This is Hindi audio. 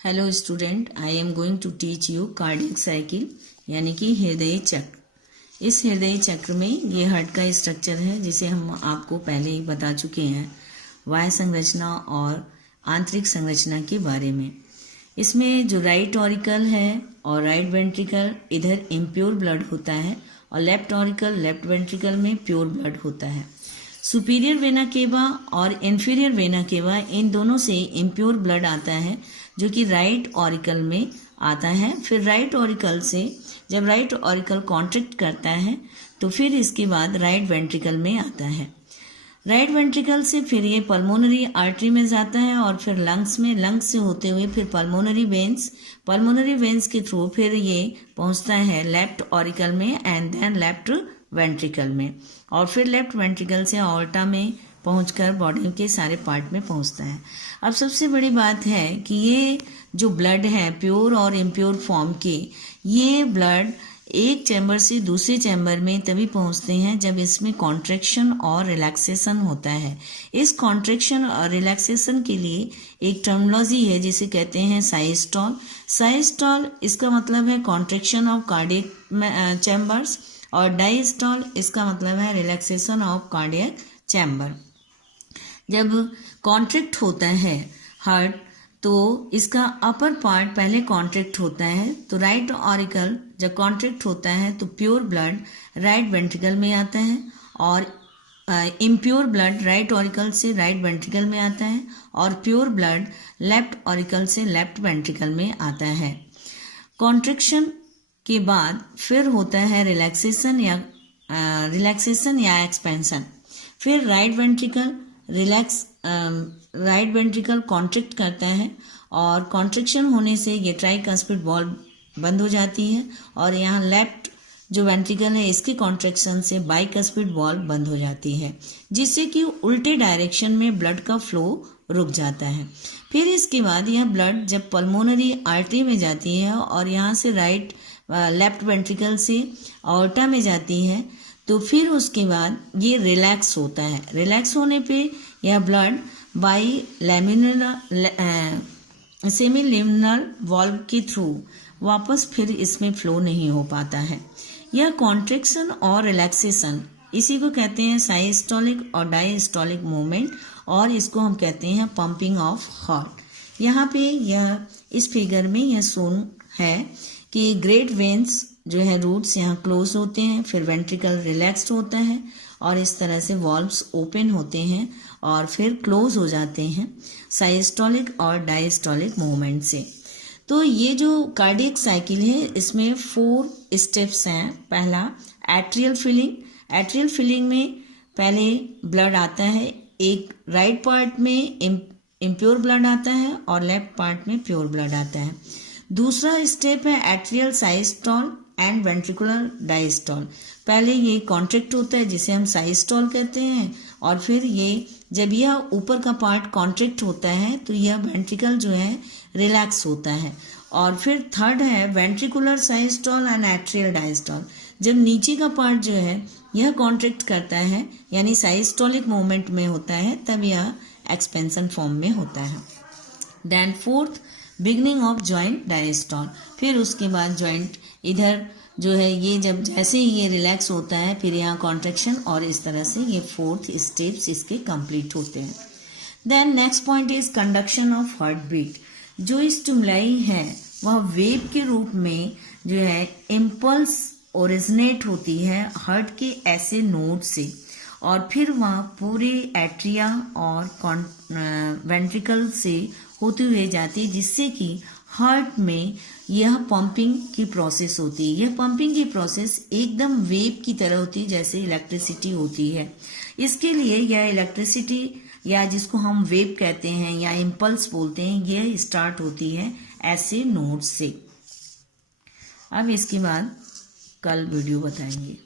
Hello student, I am going to teach you cardiac cycle यानी कि हृदय चक्र। इस हृदय चक्र में ये हार्ट का स्ट्रक्चर है जिसे हम आपको पहले ही बता चुके हैं बाह्य संरचना और आंतरिक संरचना के बारे में। इसमें जो राइट ऑरिकल है और राइट वेंट्रिकल, इधर इम्प्योर ब्लड होता है और लेफ्ट ऑरिकल लेफ्ट वेंट्रिकल में प्योर ब्लड होता है। सुपीरियर वेना केवा और इन्फीरियर वेना केवा, इन दोनों से इम्प्योर ब्लड आता है जो कि राइट ऑरिकल में आता है। फिर राइट ऑरिकल से जब राइट ऑरिकल कॉन्ट्रैक्ट करता है तो फिर इसके बाद राइट वेंट्रिकल में आता है। राइट वेंट्रिकल से फिर ये पल्मोनरी आर्टरी में जाता है और फिर लंग्स में, लंग्स से होते हुए फिर पल्मोनरी वेन्स के थ्रू फिर ये पहुंचता है लेफ्ट ऑरिकल में एंड देन लेफ्ट वेंट्रिकल में, और फिर लेफ्ट वेंट्रिकल से ऑर्टा में पहुंचकर बॉडी के सारे पार्ट में पहुंचता है। अब सबसे बड़ी बात है कि ये जो ब्लड है प्योर और इम्प्योर फॉर्म के, ये ब्लड एक चैम्बर से दूसरे चैम्बर में तभी पहुंचते हैं जब इसमें कॉन्ट्रैक्शन और रिलैक्सेशन होता है। इस कॉन्ट्रैक्शन और रिलैक्सेशन के लिए एक टर्मिनोलॉजी है जिसे कहते हैं साइस्टॉल। साइस्टॉल इसका मतलब है कॉन्ट्रैक्शन ऑफ कार्डियक चैम्बर्स और डायस्टॉल इसका मतलब है रिलैक्सेशन ऑफ कार्डियक चैम्बर। जब कॉन्ट्रैक्ट होता है हार्ट तो इसका अपर पार्ट पहले कॉन्ट्रैक्ट होता है, तो राइट ऑरिकल जब कॉन्ट्रैक्ट होता है तो प्योर ब्लड राइट वेंट्रिकल में आता है और इम्प्योर ब्लड राइट ऑरिकल से राइट वेंट्रिकल में आता है और प्योर ब्लड लेफ्ट ऑरिकल से लेफ्ट वेंट्रिकल में आता है। कॉन्ट्रैक्शन के बाद फिर होता है रिलैक्सेशन या एक्सपेंशन। फिर राइट वेंट्रिकल कॉन्ट्रैक्ट करता है और कॉन्ट्रैक्शन होने से ये ट्राइकस्पिड वॉल्व बंद हो जाती है और यहाँ लेफ्ट जो वेंट्रिकल है इसके कॉन्ट्रैक्शन से बाइकस्पिड वॉल्व बंद हो जाती है, जिससे कि उल्टे डायरेक्शन में ब्लड का फ्लो रुक जाता है। फिर इसके बाद यह ब्लड जब पल्मोनरी आर्टरी में जाती है और यहाँ से लेफ्ट वेंट्रिकल से ऑर्टा में जाती है तो फिर उसके बाद ये रिलैक्स होता है। रिलैक्स होने पे यह ब्लड सेमीलिमिनल वॉल्व के थ्रू वापस फिर इसमें फ्लो नहीं हो पाता है। यह कॉन्ट्रैक्शन और रिलैक्सेशन इसी को कहते हैं साइस्टोलिक और डायस्टोलिक मूवमेंट, और इसको हम कहते हैं पंपिंग ऑफ हार्ट। यहाँ पे यह इस फिगर में यह शोन है कि ग्रेट वेन्स जो है रूट्स यहाँ क्लोज होते हैं, फिर वेंट्रिकल रिलैक्स्ड होता है और इस तरह से वॉल्व्स ओपन होते हैं और फिर क्लोज हो जाते हैं साइस्टोलिक और डायस्टोलिक मूवमेंट से। तो ये जो कार्डियक साइकिल है इसमें 4 स्टेप्स हैं। पहला एट्रियल फिलिंग। एट्रियल फिलिंग में पहले ब्लड आता है, एक राइट पार्ट में इम्प्योर ब्लड आता है और लेफ्ट पार्ट में प्योर ब्लड आता है। दूसरा स्टेप है एट्रियल साइस्टॉल एंड वेंट्रिकुलर डायस्टॉल। पहले ये कॉन्ट्रैक्ट होता है जिसे हम साइस्टॉल कहते हैं, और फिर ये जब यह ऊपर का पार्ट कॉन्ट्रैक्ट होता है तो यह वेंट्रिकल जो है रिलैक्स होता है। और फिर थर्ड है वेंट्रिकुलर साइस्टॉल एंड एट्रियल डायस्टॉल। जब नीचे का पार्ट जो है यह कॉन्ट्रैक्ट करता है यानी साइस्टोलिक मूवमेंट में होता है, तब यह एक्सपेंशन फॉर्म में होता है। Then fourth beginning of joint diastole. फिर उसके बाद जॉइंट इधर जो है ये जब जैसे ही ये रिलैक्स होता है फिर यहाँ कॉन्ट्रैक्शन, और इस तरह से ये 4th स्टेप्स इसके कंप्लीट होते हैं। Then next point is conduction of heartbeat. जो स्टिमुलाई है वह वेव के रूप में जो है इम्पल्स ओरिजिनेट होती है हार्ट के ऐसे नोड से, और फिर वह पूरे एट्रिया और वेंट्रिकल से होते हुए जाती है, जिससे कि हार्ट में यह पंपिंग की प्रोसेस होती है। यह पंपिंग की प्रोसेस एकदम वेव की तरह होती है जैसे इलेक्ट्रिसिटी होती है। इसके लिए यह इलेक्ट्रिसिटी या जिसको हम वेव कहते हैं या इम्पल्स बोलते हैं, यह स्टार्ट होती है ऐसे नोड से। अब इसके बाद कल वीडियो बताएंगे।